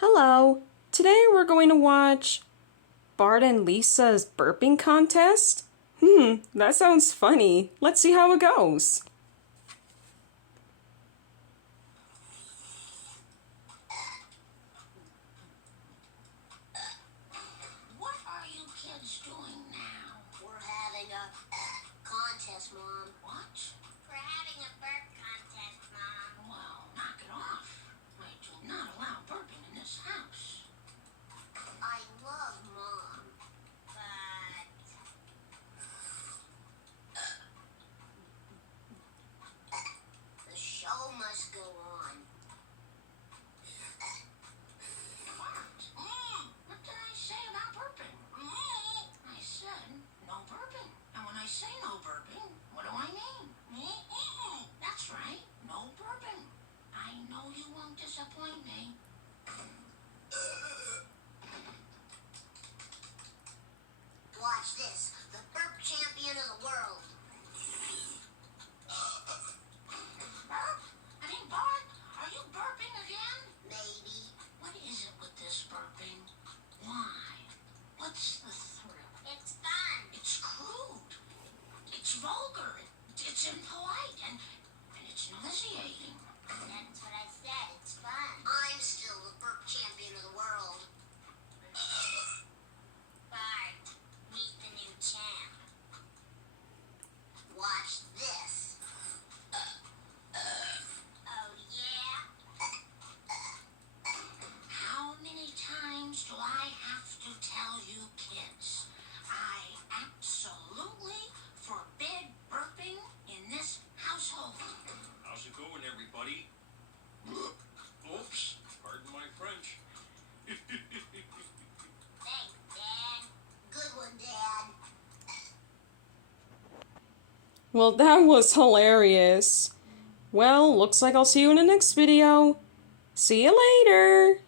Hello! Today we're going to watch Bart and Lisa's burping contest? That sounds funny. Let's see how it goes. What are you kids doing now? We're having a contest, Mom. What? We're having a burp contest, Mom. Well, knock it off. I do not allow burping in this house. I love Mom, but... the show must go on. What did I say about burping? I said no burping. And when I say no burping, what do I mean? That's right, no burping. I know you won't disappoint me. Watch this. The burp champion of the world. Burp? I mean, Bart, are you burping again? Maybe. What is it with this burping? Why? What's the thrill? It's fun. It's crude. It's vulgar. It's impolite. And it's nauseating. That's what I said. It's fun. I'm still the burp champion of the world. Bart, meet the new champ. Watch this. Oh, yeah? How many times do I have to tell you kids? I absolutely forbid burping in this household. How's it going, everybody? Oops, pardon my French. Thanks, Dad. Good one, Dad. Well, that was hilarious. Well, looks like I'll see you in the next video. See you later!